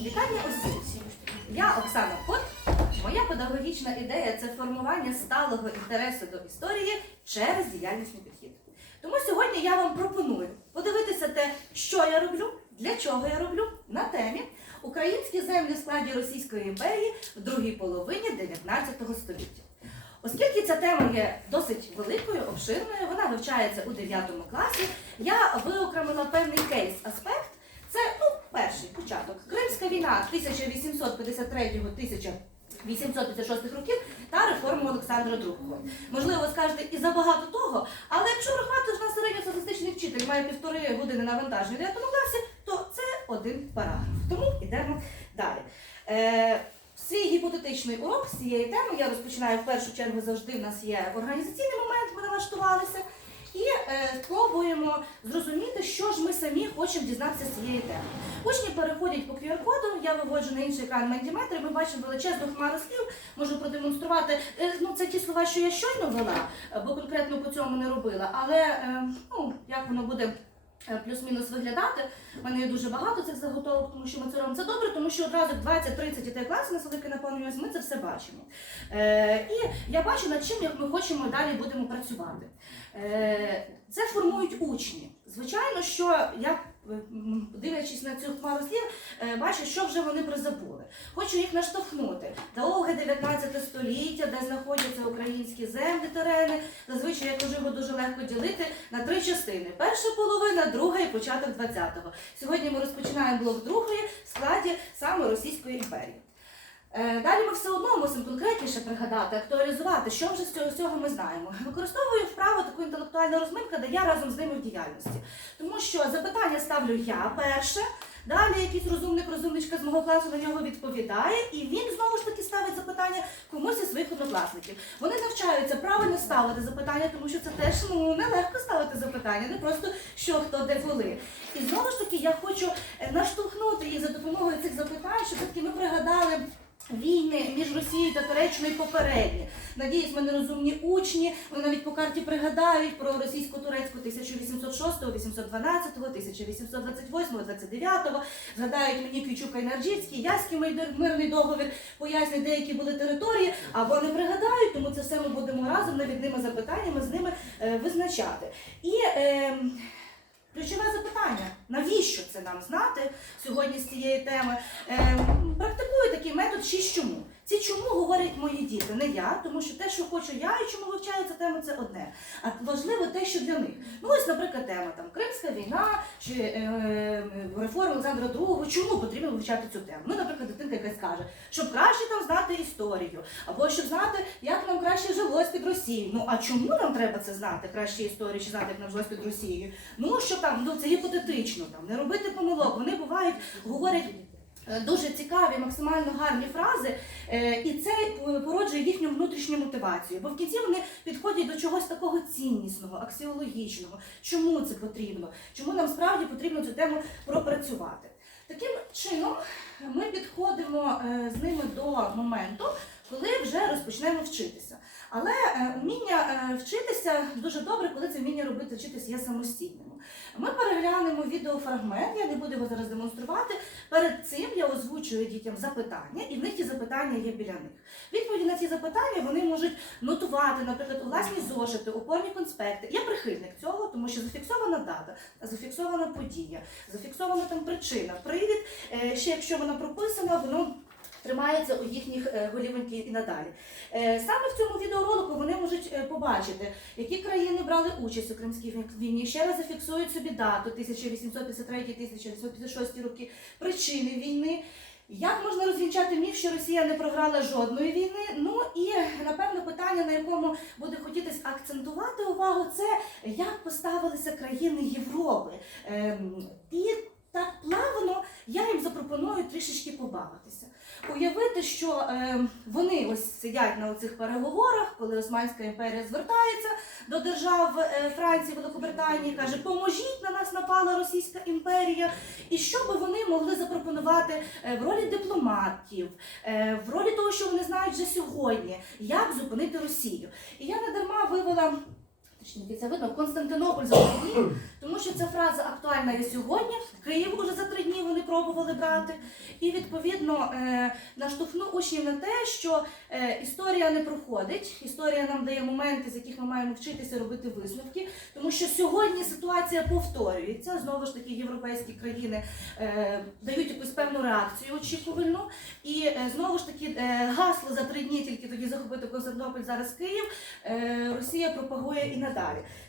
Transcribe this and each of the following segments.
Вітання усім! Я Оксана Кот. Моя педагогічна ідея це формування сталого інтересу до історії через діяльнісний підхід. Тому сьогодні я вам пропоную подивитися те, що я роблю, для чого я роблю на темі Українські землі в складі Російської імперії в другій половині 19 століття. Оскільки ця тема є досить великою, обширною, вона вивчається у 9 класі, я виокремила певний кейс-аспект. Це ну, перший початок. Війна 1853-1856 років та реформа Олександра II. Можливо, ви скажете і забагато того, але якщо рахувати, що на середньостатистичний вчитель має півтори години навантаження 9 класі, то це один параграф. Тому йдемо далі. Е, Свій гіпотетичний урок з цієї теми я розпочинаю в першу чергу завжди. В нас є організаційний момент, ми налаштувалися. І е, спробуємо зрозуміти, що ж ми самі хочемо дізнатися з цієї теми. Учні переходять по QR-коду, я виводжу на інший екран ментіметр, ми бачимо величезну хмару слів, можу продемонструвати. Е, ну, це ті слова, що я щойно вела, е, бо конкретно по цьому не робила. Але ну, як воно буде плюс-мінус виглядати, У мене є дуже багато цих заготовок, тому що ми це робимо. Це добре, тому що одразу 20-30 дітей класу на велике наповнювання, ми це все бачимо. Е, і я бачу, над чим як ми хочемо далі будемо працювати. Е, Це формують учні. Звичайно, що я, е, м, дивлячись на цю хмару слів, е, бачу, що вже вони призабули. Хочу їх наштовхнути. Довге 19 століття, де знаходяться українські землі, терени. Зазвичай я кажу, його дуже легко ділити на три частини: перша половина, друга і початок 20-го. Сьогодні ми розпочинаємо блок другої в складі саме Російської імперії. Е, Далі ми все одно мусимо конкретніше пригадати, актуалізувати, що вже з цього всього ми знаємо. Використовую вправо таку інтелектуальну розминку, де я разом з ними в діяльності. Тому що запитання ставлю я перше, далі якийсь розумник, розумничка з мого класу на нього відповідає, і він знову ж таки ставить запитання комусь із своїх однокласників. Вони навчаються правильно ставити запитання, тому що це теж ну нелегко ставити запитання, не просто що, хто, де, коли. І знову ж таки я хочу е, наштовхнути їх за допомогою цих запитань, щоб ми пригадали. Війни між Росією та Туреччиною попередні. Надіюсь, мене розумні учні. Вони навіть по карті пригадають про російсько-турецьку 1806, 812, 1828, 29. Згадають мені Кючука і Нарджівський, Яський мир- мирний договір, пояснюють, деякі були території, або не пригадають, тому це все ми будемо разом навідними запитаннями з ними е, визначати. І е, ключове запитання: навіщо це нам знати сьогодні з цієї теми? Е, практикую такий метод 6 чому. Ці чому говорять мої діти, не я, тому що те, що хочу я і чому вивчаю цю тему, це одне. А важливо те, що для них. Ну ось, наприклад, тема там Кримська війна чи е, реформи Олександра II. Чому потрібно вивчати цю тему? Ну, наприклад, дитинка якась каже, щоб краще там знати історію, або щоб знати, як нам краще жилось під Росією. Ну а чому нам треба це знати, краще історію, чи знати, як нам жилось під Росією? Ну що там, ну це гіпотетично, там не робити помилок. Вони бувають, говорять. Е, Дуже цікаві, максимально гарні фрази, е, і це породжує їхню внутрішню мотивацію. Бо в кінці вони підходять до чогось такого ціннісного, аксіологічного. Чому це потрібно? Чому нам справді потрібно цю тему пропрацювати? Таким чином ми підходимо е, з ними до моменту, коли вже розпочнемо вчитися. Але е, вміння е, вчитися дуже добре, коли це вміння робити вчитися є самостійним. Ми переглянемо відеофрагмент, я не буду його зараз демонструвати. Перед цим я озвучую дітям запитання, і в них ті запитання є біля них. Відповіді на ці запитання вони можуть нотувати, наприклад, власні зошити, опорні конспекти. Я прихильник цього, тому що зафіксована дата, зафіксована подія, зафіксована там причина, привід. Ще якщо вона прописана, воно. Тримається у їхніх е, і надалі. Е, Саме в цьому відеоролику вони можуть е, побачити, які країни брали участь у Кримській війні. Ще раз зафіксують собі дату 1853-1856 роки, причини війни. Як можна розвінчати міф, що Росія не програла жодної війни? Ну і напевно питання, на якому буде хотітись акцентувати увагу, це як поставилися країни Європи. Ем, І так плавно я їм запропоную трішечки побавитися. Уявити, що е, вони ось сидять на оцих переговорах, коли Османська імперія звертається до держав е, Франції, Великобританії, каже, поможіть на нас напала Російська імперія. І що би вони могли запропонувати е, в ролі дипломатів, е, в ролі того, що вони знають вже сьогодні, як зупинити Росію. І я не дарма вивела. Точніше, це видно, Константинополь за три тому що ця фраза актуальна і сьогодні. Київ уже за три дні вони пробували брати. І відповідно е, наштовхну учнів на те, що е, історія не проходить. Історія нам дає моменти, з яких ми маємо вчитися робити висновки, тому що сьогодні ситуація повторюється. Знову ж таки, європейські країни е, дають якусь певну реакцію очікувальну. І знову ж таки гасло за три дні тільки тоді захопити Константинополь, зараз Київ. Росія пропагує і надалі.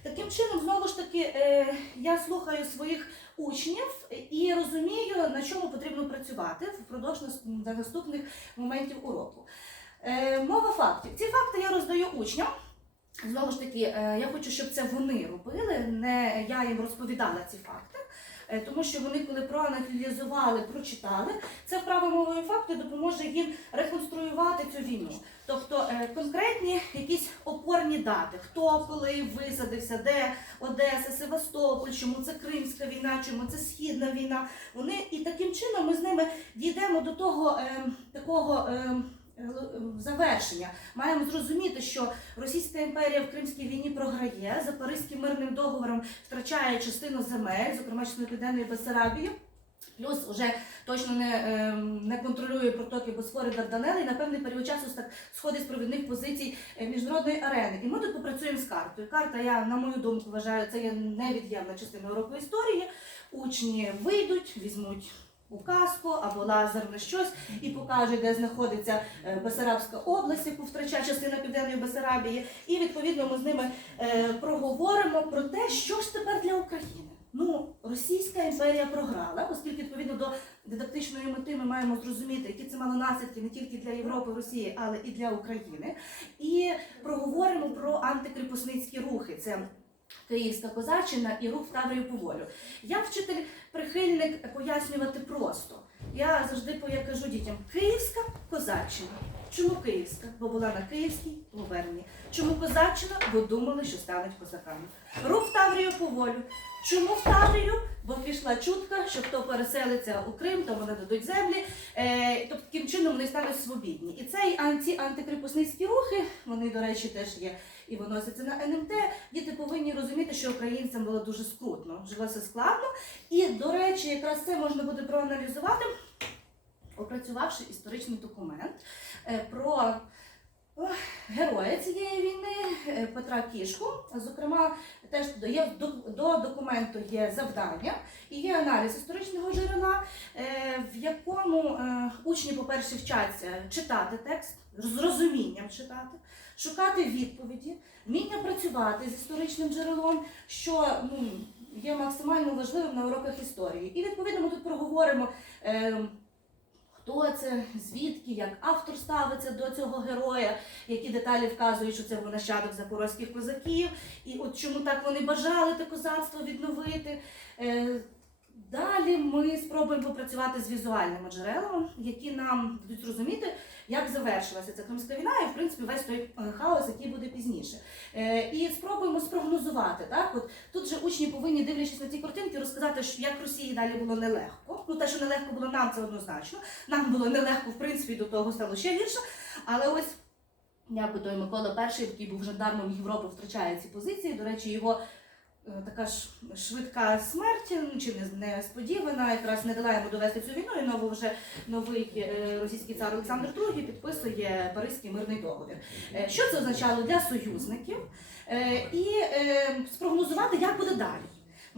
Таким чином, знову ж таки, е, я слухаю своїх учнів і розумію, на чому потрібно працювати впродовж наступних моментів уроку. Е, Мова фактів. Ці факти я роздаю учням. Знову ж таки, е, я хочу, щоб це вони робили, не я їм розповідала ці факти. Е, Тому що вони, коли проаналізували, прочитали, це вправа мовою факту допоможе їм реконструювати цю війну. Тобто е, конкретні якісь опорні дати, хто коли висадився, де Одеса, Севастополь, чому це Кримська війна, чому це Східна війна. Вони і таким чином ми з ними дійдемо до того е, такого. Е, е, Завершення маємо зрозуміти, що Російська імперія в Кримській війні програє за Паризьким мирним договором втрачає частину земель, зокрема частину південної Бессарабії. Плюс вже точно не, е, не контролює протоки Босфори Дарданели і на певний період часу так сходить з провідних позицій міжнародної арени. І ми тут попрацюємо з картою. Карта, я на мою думку вважаю, це є невід'ємна частина уроку історії. Учні вийдуть, візьмуть указку або лазерне щось і покажуть, де знаходиться е, Бесарабська область, яку втрачає частина південної Бесарабії. І відповідно ми з ними е, проговоримо про те, що ж тепер для України. Ну, Російська імперія програла, оскільки відповідно до дидактичної мети ми маємо зрозуміти, які це мало наслідки не тільки для Європи, Росії, але і для України. І проговоримо про антикріпосницькі рухи. Це Київська козаччина і рух Таврію по волю. Я вчитель прихильник пояснювати просто. Я завжди кажу дітям: Київська козаччина. Чому київська? Бо була на Київській губернії. Чому козаччина? Бо думали, що стануть козаками. Рух Таврію по волю. Чому в Таврію? Бо пішла чутка, що хто переселиться у Крим, то вони дадуть землі. Е, тобто таким чином вони стануть свобідні. І цей анті антикріпосницькі рухи, вони, до речі, теж є і виносяться на НМТ. Діти повинні розуміти, що українцям було дуже скрутно, жилося складно. І, до речі, якраз це можна буде проаналізувати, опрацювавши історичний документ е, про героя цієї війни е, Петра Кішку. Зокрема, теж є до, до документу є завдання і є аналіз історичного джерела, е, в якому е, учні, по-перше, вчаться читати текст, з розумінням читати, шукати відповіді, вміння працювати з історичним джерелом, що ну, є максимально важливим на уроках історії. І відповідно ми тут проговоримо. Е, Хто це, звідки, як автор ставиться до цього героя, які деталі вказують, що це був нащадок запорозьких козаків, і от чому так вони бажали те козацтво відновити. Далі ми спробуємо попрацювати з візуальними джерелами, які нам дадуть зрозуміти, як завершилася ця Кримська війна, і в принципі весь той е, хаос, який буде пізніше. Е, І спробуємо спрогнозувати. Так? От тут же учні повинні, дивлячись на ці картинки, розказати, як Росії далі було нелегко. Ну те, що нелегко було нам, це однозначно. Нам було нелегко, в принципі, до того стало ще гірше. Але ось якби той Микола І, який був жандармом Європи, втрачає ці позиції. До речі, його така ж швидка смерть, ну, чи не- несподівана, якраз не дала йому довести цю війну, і нову вже новий е, російський цар Олександр II підписує Паризький мирний договір. Е, Що це означало для союзників? Е, І е, спрогнозувати, як буде далі.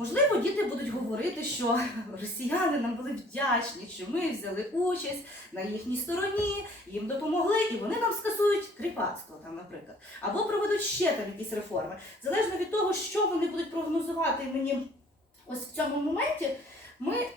Можливо, діти будуть говорити, що росіяни нам були вдячні, що ми взяли участь на їхній стороні, їм допомогли, і вони нам скасують кріпацтво, там, наприклад, або проведуть ще там якісь реформи. Залежно від того, що вони будуть прогнозувати мені ось в цьому моменті, ми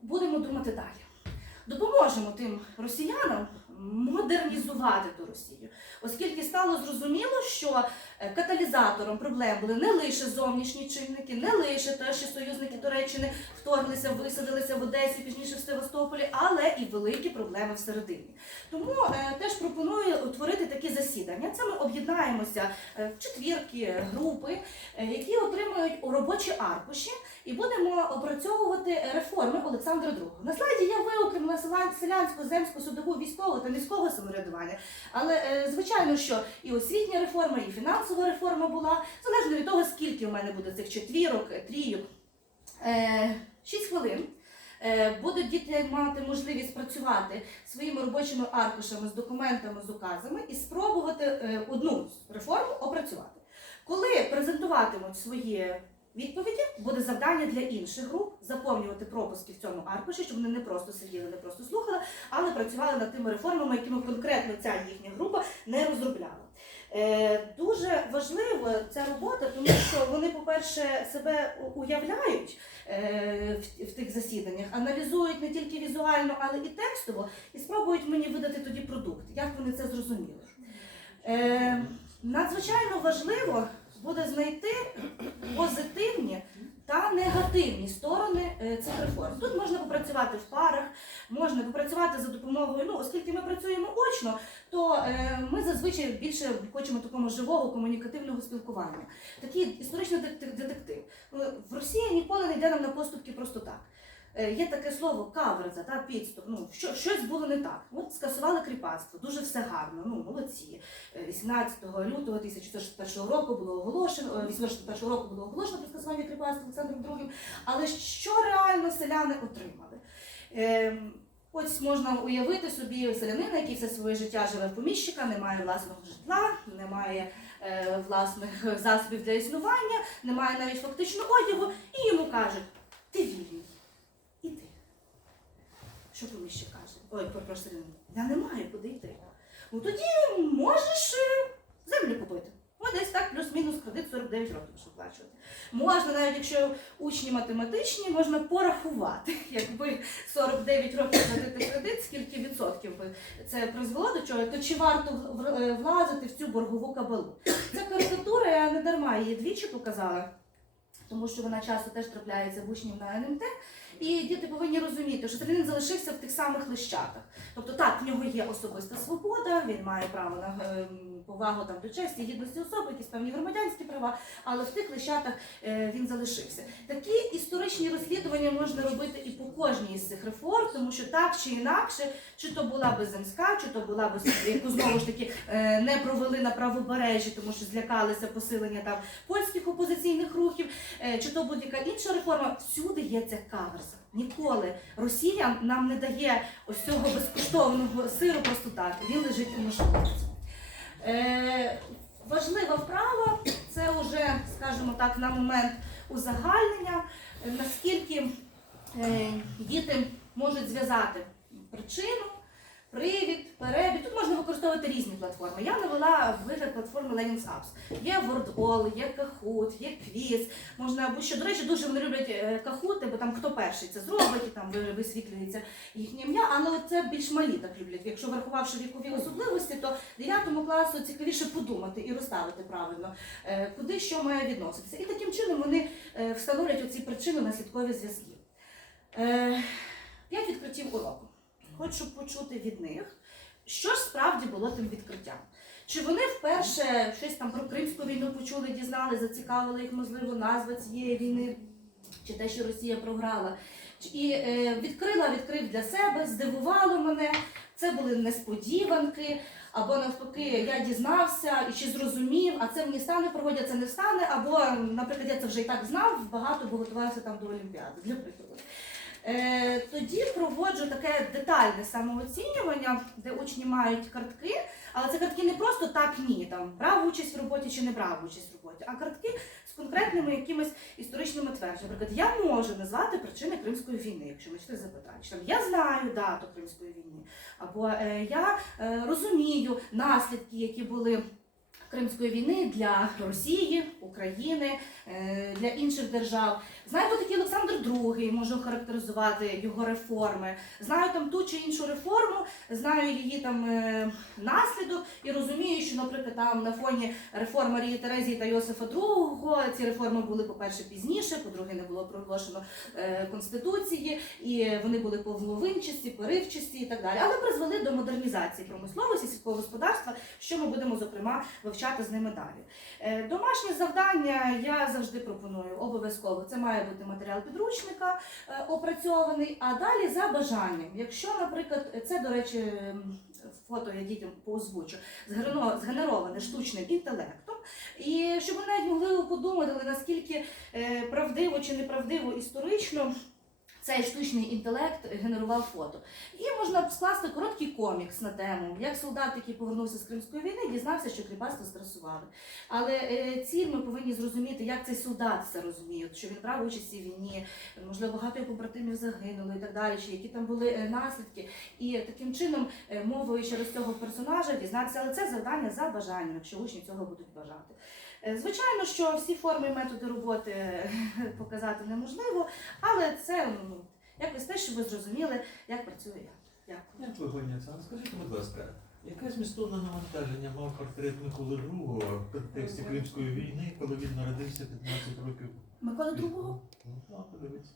будемо думати далі. Допоможемо тим росіянам модернізувати ту Росію, оскільки стало зрозуміло, що е, каталізатором проблем були не лише зовнішні чинники, не лише те, що союзники Туреччини вторглися, висадилися в Одесі, пізніше в Севастополі, але і великі проблеми всередині. Тому е, теж пропоную утворити такі засідання. Це ми об'єднаємося е, в четвірки, групи, які отримують робочі аркуші і будемо опрацьовувати реформи Олександра II. На слайді я виокремила селянську, земську, судову, військову та міського самоврядування. Але е, звичайно, що і освітня реформа, і фінансова реформа була, залежно від того, скільки у мене буде цих четвірок, трійок. Е, Шість хвилин. Е, Будуть діти мати можливість працювати своїми робочими аркушами з документами, з указами і спробувати одну реформу опрацювати. Коли презентуватимуть свої відповіді, буде завдання для інших груп заповнювати пропуски в цьому аркуші, щоб вони не просто сиділи, не просто слухали, але працювали над тими реформами, якими конкретно ця їхня група не розробляла. Е, Дуже важлива ця робота, тому що вони, по-перше, себе уявляють е, в, в тих засіданнях, аналізують не тільки візуально, але і текстово, і спробують мені видати тоді продукт, як вони це зрозуміли. Е, надзвичайно важливо буде знайти позитивні та негативні сторони е, цих реформ. Тут можна попрацювати в парах, можна попрацювати за допомогою. Ну, оскільки ми працюємо очно, то е, ми зазвичай більше хочемо такого живого комунікативного спілкування. Такий історичний дет- детектив. Е, В Росії ніколи не йде нам на поступки просто так. Е, Є таке слово каверза та підступ. Ну що щось було не так. От скасували кріпацтво, дуже все гарно. Ну молодці. Е, 18 лютого 1961 року було оголошено. е, 1861 року було оголошено про скасування кріпацтва Олександром II. Але що реально селяни отримали? Е, Ось можна уявити собі селянина, який все своє життя живе в поміщика, не має власного житла, не має е, власних засобів для існування, не має навіть фактично одягу, і йому кажуть, ти вільний. Що поміщик каже? Ой, селянин, я не маю куди йти. Ну тоді можеш е, землю купити. Ось десь так, плюс-мінус кредит 49 років, щоб сплачувати. Можна, навіть якщо учні математичні, можна порахувати, якби 49 років платити кредит, скільки відсотків би це призвело до чого, то чи варто е, влазити в цю боргову кабалу? Ця карикатура, я не дарма її двічі показала, тому що вона часто теж трапляється в учнів на НМТ. І діти повинні розуміти, що селянин залишився в тих самих лищатах. Тобто, так, в нього є особиста свобода, він має право на ем, повагу там, до честі, гідності особи, якісь певні громадянські права, але в тих лищатах е, він залишився. Такі історичні розслідування можна робити і по кожній із цих реформ, тому що так чи інакше, чи то була би земська, чи то була би яку знову ж таки е, не провели на правобережжі, тому що злякалися посилення там польських опозиційних рухів, е, чи то будь-яка інша реформа, всюди є ця каверза. Ніколи Росія нам не дає ось цього безкоштовного сиру просто так. Він лежить у мишоловці. Е, важлива вправа це вже, скажімо так, на момент узагальнення, наскільки е, діти можуть зв'язати причину, привід, перебіг. Тут можна використовувати різні платформи. Я навела вигляд платформи Learning Apps. Є WordAll, є Kahoot, є Quiz. Можна або що, до речі, дуже вони люблять е, Kahoot, бо там хто перший це зробить, і там висвітлюється їхнє ім'я, але це більш малі так люблять. Якщо врахувавши вікові особливості, то 9 класу цікавіше подумати і розставити правильно, е, куди що має відноситися. І таким чином вони е, встановлюють оці причини наслідкові зв'язки. Е, П'ять відкриттів уроку. Хочу почути від них, що ж справді було тим відкриттям. Чи вони вперше щось там про Кримську війну почули, дізнали, зацікавили їх, можливо, назва цієї війни, чи те, що Росія програла. І е, відкрила, відкрив для себе, здивувало мене. Це були несподіванки, або навпаки, я дізнався і чи зрозумів, а це мені стане проводять, це не стане, або, наприклад, я це вже і так знав, багато бо готувався там до Олімпіади, для прикладу. Е, тоді проводжу таке детальне самооцінювання, де учні мають картки, але це картки не просто так ні, там брав участь в роботі чи не брав участь в роботі, а картки з конкретними якимись історичними твердженнями. Наприклад, я можу назвати причини Кримської війни, якщо ми щось запитають. Чи там я знаю дату Кримської війни, або е, я е, розумію наслідки, які були. Кримської війни для Росії, України, е, для інших держав. Знаю, хто такий Олександр II, можу характеризувати його реформи. Знаю там ту чи іншу реформу, знаю її там е, наслідок і розумію, що, наприклад, там на фоні реформ Марії Терезії та Йосифа II ці реформи були, по-перше, пізніше, по-друге, не було проголошено е, конституції, і вони були повновинчасті, поривчасті і так далі. Але призвели до модернізації промисловості, сільського господарства, що ми будемо зокрема вивчати вивчати з ними далі. Е, Домашні завдання я завжди пропоную обов'язково. Це має бути матеріал підручника е, опрацьований, а далі за бажанням. Якщо, наприклад, це, до речі, фото я дітям поозвучу, згенеро- згенероване штучним інтелектом, і щоб вони навіть могли подумати, наскільки е, правдиво чи неправдиво історично. Цей штучний інтелект генерував фото. І можна скласти короткий комікс на тему, як солдат, який повернувся з Кримської війни, дізнався, що кріпацтво стресували. Але е, ціль ми повинні зрозуміти, як цей солдат це розуміє, що він брав участь у війні, можливо, багато його побратимів загинуло і так далі, чи які там були е, наслідки. І таким чином, е, мовою через цього персонажа дізнатися, але це завдання за бажанням, якщо учні цього будуть бажати. Е, Звичайно, що всі форми і методи роботи е, показати неможливо, але це ну, якось те, щоб ви зрозуміли, як працюю я. Дякую. Дякую, пані Оксана. Скажіть, будь ласка, яке змістовне навантаження мав портрет Миколи II в контексті Кримської війни, коли він народився 15 років? Микола Другого? Ну, подивіться.